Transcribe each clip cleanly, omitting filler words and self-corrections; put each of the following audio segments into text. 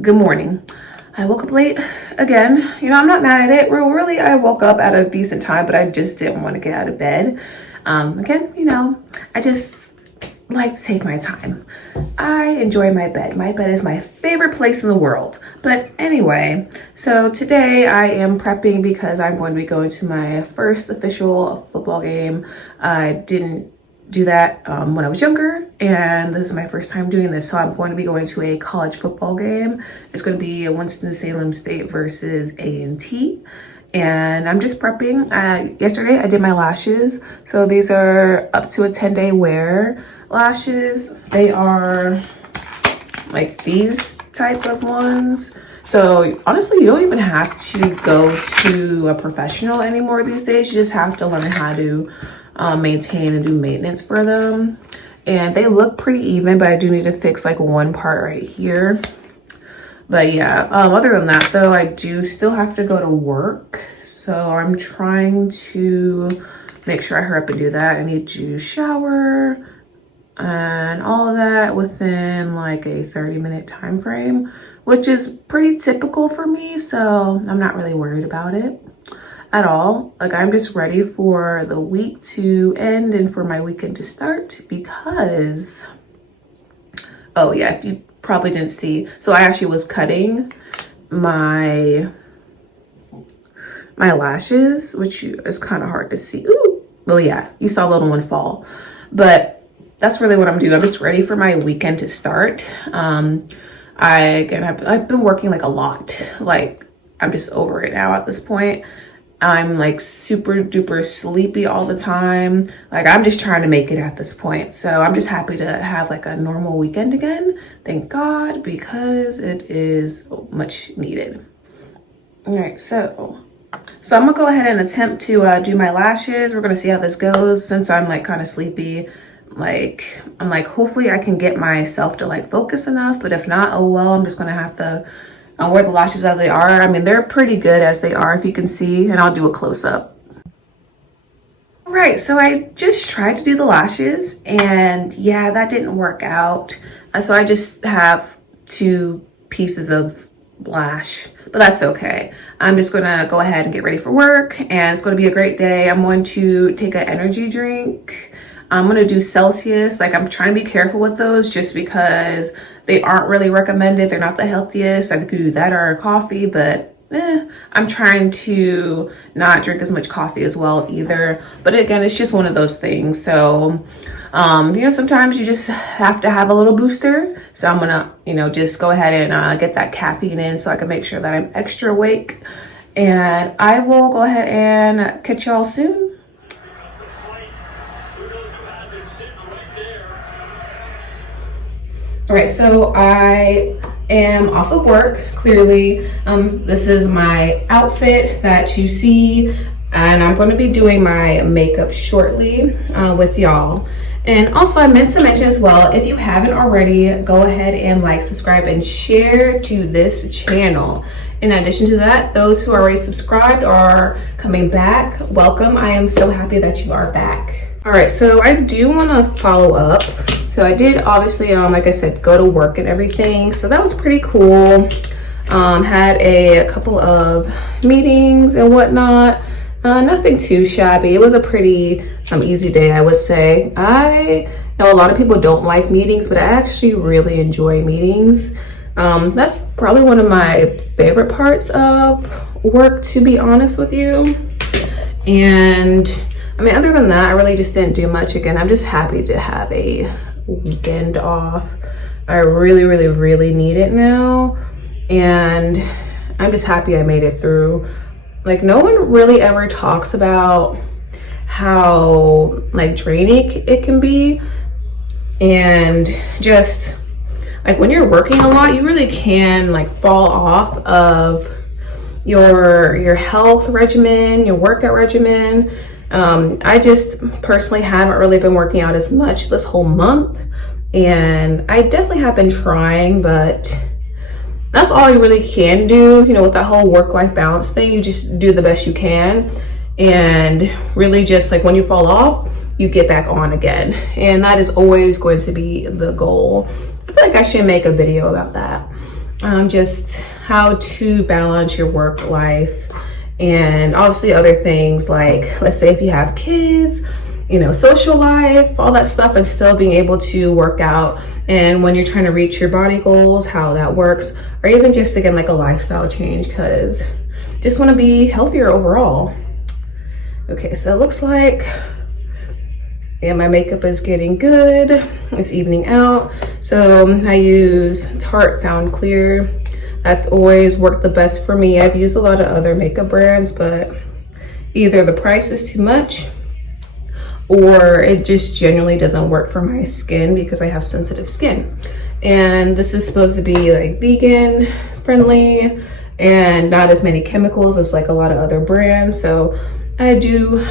Good morning. I woke up late again. I'm not mad at it. Really, I woke up at a decent time, but I just didn't want to get out of bed. I just like to take my time. I enjoy my bed. My bed is my favorite place in the world. But anyway, so today I am prepping because I'm going to be going to my first official football game. I didn't do that when I was younger, and this is my first time doing this. So I'm going to be going to a college football game. It's going to be Winston-Salem State versus A&T. And I'm just prepping. Yesterday I did my lashes. So these are up to a 10-day wear lashes. They are like these type of ones. So honestly, you don't even have to go to a professional anymore these days. You just have to learn how to maintain and do maintenance for them. And they look pretty even, but I do need to fix like one part right here. But yeah, other than that though, I do still have to go to work. So I'm trying to make sure I hurry up and do that. I need to shower and all of that within like a 30-minute time frame, which is pretty typical for me. So I'm not really worried about it at all. Like, I'm just ready for the week to end and for my weekend to start because, oh yeah, if you probably didn't see, so I actually was cutting my lashes, which is kind of hard to see. Ooh, well, yeah, you saw a little one fall, but that's really what I'm doing. I'm just ready for my weekend to start. I've been working like a lot. Like, I'm just over it now at this point. I'm like super duper sleepy all the time. Like, I'm just trying to make it at this point. So I'm just happy to have like a normal weekend again. Thank God, because it is much needed. All right, so I'm gonna go ahead and attempt to do my lashes. We're gonna see how this goes since I'm like kind of sleepy. Like, I'm like, hopefully I can get myself to like focus enough, but if not, oh well, I'm just gonna have to wear the lashes as they are. I mean, they're pretty good as they are, if you can see, and I'll do a close-up. All right, so I just tried to do the lashes, and yeah, that didn't work out. So I just have 2 pieces of lash, but that's okay. I'm just gonna go ahead and get ready for work, and it's gonna be a great day. I'm going to take an energy drink. I'm gonna do Celsius. Like, I'm trying to be careful with those just because they aren't really recommended. They're not the healthiest. I could do that or coffee, but I'm trying to not drink as much coffee as well either. But again, it's just one of those things. So, sometimes you just have to have a little booster. So I'm gonna, just go ahead and get that caffeine in so I can make sure that I'm extra awake. And I will go ahead and catch y'all soon. All right, so I am off of work, clearly. This is my outfit that you see, and I'm going to be doing my makeup shortly with y'all. And also, I meant to mention as well, if you haven't already, go ahead and like, subscribe, and share to this channel. In addition to that, those who are already subscribed are coming back. Welcome. I am so happy that you are back. All right, so I do want to follow up. So I did obviously, like I said, go to work and everything. So that was pretty cool. Had a couple of meetings and whatnot. Nothing too shabby. It was a pretty easy day, I would say. I know a lot of people don't like meetings, but I actually really enjoy meetings. That's probably one of my favorite parts of work, to be honest with you. And I mean, other than that, I really just didn't do much. Again, I'm just happy to have a weekend off. I really, really, really need it now. And I'm just happy I made it through. Like, no one really ever talks about how like draining it can be. And just like when you're working a lot, you really can like fall off of your health regimen, your workout regimen. I just personally haven't really been working out as much this whole month, and I definitely have been trying, but that's all you really can do. With that whole work-life balance thing, you just do the best you can, and really just like when you fall off, you get back on again. And that is always going to be the goal. I feel like I should make a video about that. just how to balance your work life and obviously other things, like let's say if you have kids, you know, social life, all that stuff, and still being able to work out, and when you're trying to reach your body goals, how that works, or even just again like a lifestyle change, because just want to be healthier overall. Okay, so it looks like, yeah, my makeup is getting good. It's evening out. So I use Tarte Found Clear. That's always worked the best for me. I've used a lot of other makeup brands, but either the price is too much or it just genuinely doesn't work for my skin because I have sensitive skin. And this is supposed to be like vegan friendly and not as many chemicals as like a lot of other brands. So I do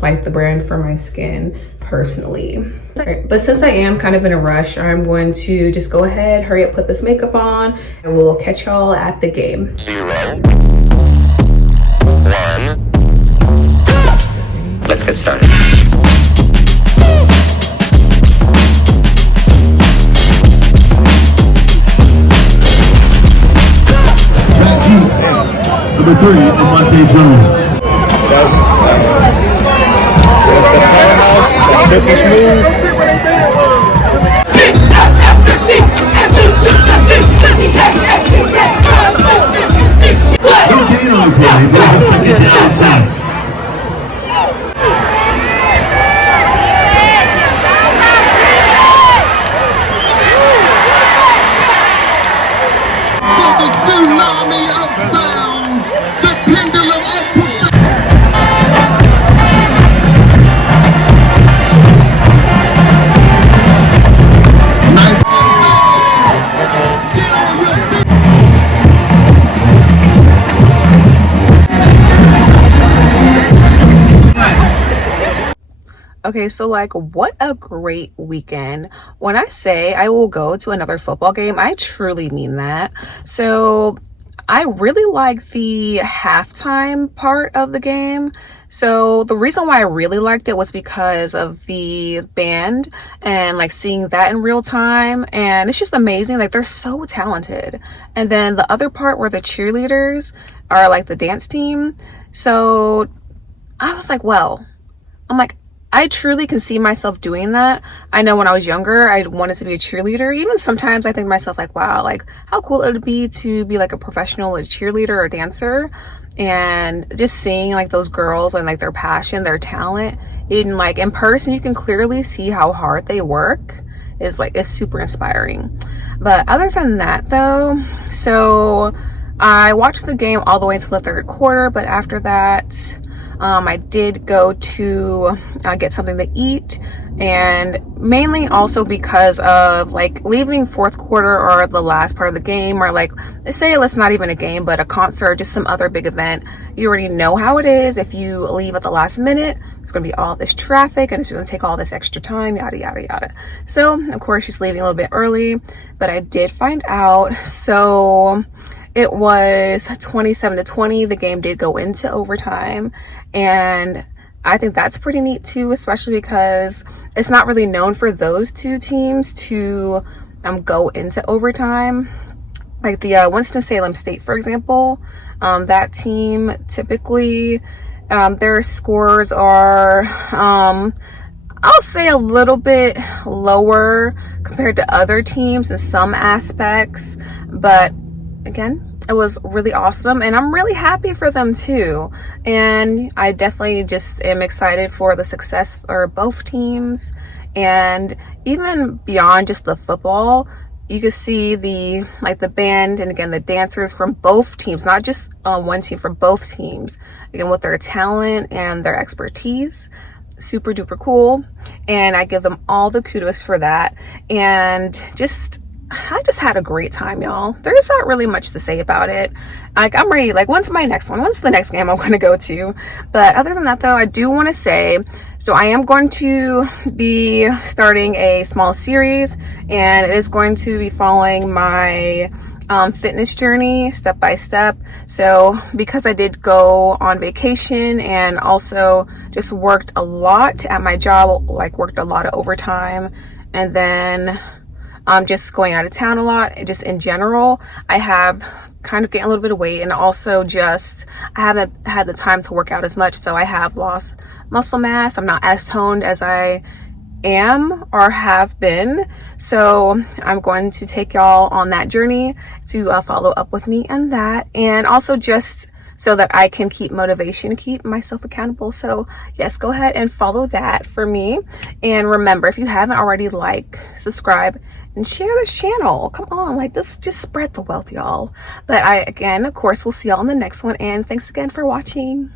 like the brand for my skin personally. But since I am kind of in a rush, I'm going to just go ahead, hurry up, put this makeup on, and we'll catch y'all at the game. 0, 1. Let's get started. Number 3, Amante Jones. Silky smooth. The tsunami of sound, the pendulum of Okay, so like what a great weekend. When I say I will go to another football game, I truly mean that. So I really like the halftime part of the game. So the reason why I really liked it was because of the band and like seeing that in real time. And it's just amazing. Like they're so talented. And then the other part where the cheerleaders are like the dance team. So I was like, well, I'm like, I truly can see myself doing that. I know when I was younger, I wanted to be a cheerleader. Even sometimes I think to myself like, wow, like how cool it would be to be like a professional cheerleader or dancer. And just seeing like those girls and like their passion, their talent in like in person, you can clearly see how hard they work. Is like, it's super inspiring. But other than that though, so I watched the game all the way until the third quarter, but after that, I did go to get something to eat, and mainly also because of like leaving fourth quarter or the last part of the game, or like let's say it's not even a game but a concert, just some other big event. You already know how it is. If you leave at the last minute, it's going to be all this traffic and it's going to take all this extra time, yada yada yada. So of course just leaving a little bit early, but I did find out, so it was 27-20. The game did go into overtime, and I think that's pretty neat too, especially because it's not really known for those two teams to go into overtime. Like the Winston-Salem State, for example, that team typically their scores are I'll say a little bit lower compared to other teams in some aspects, but again, it was really awesome, and I'm really happy for them too. And I definitely just am excited for the success for both teams. And even beyond just the football, you can see the band and again the dancers from both teams, not just one team, from both teams, again with their talent and their expertise. Super duper cool, and I give them all the kudos for that. And I just had a great time, y'all. There's not really much to say about it. Like, I'm ready. Like, when's the next game I'm going to go to? But other than that, though, I do want to say, so I am going to be starting a small series, and it is going to be following my fitness journey step by step. So because I did go on vacation and also just worked a lot at my job, like worked a lot of overtime, and then just going out of town a lot, just in general, I have kind of gained a little bit of weight, and also just I haven't had the time to work out as much, so I have lost muscle mass. I'm not as toned as I am or have been, so I'm going to take y'all on that journey to follow up with me and that, and also just so that I can keep motivation, keep myself accountable. So yes, go ahead and follow that for me. And remember, if you haven't already, like, subscribe, and share this channel. Come on, like, just spread the wealth, y'all. But again, of course, we'll see y'all in the next one. And thanks again for watching.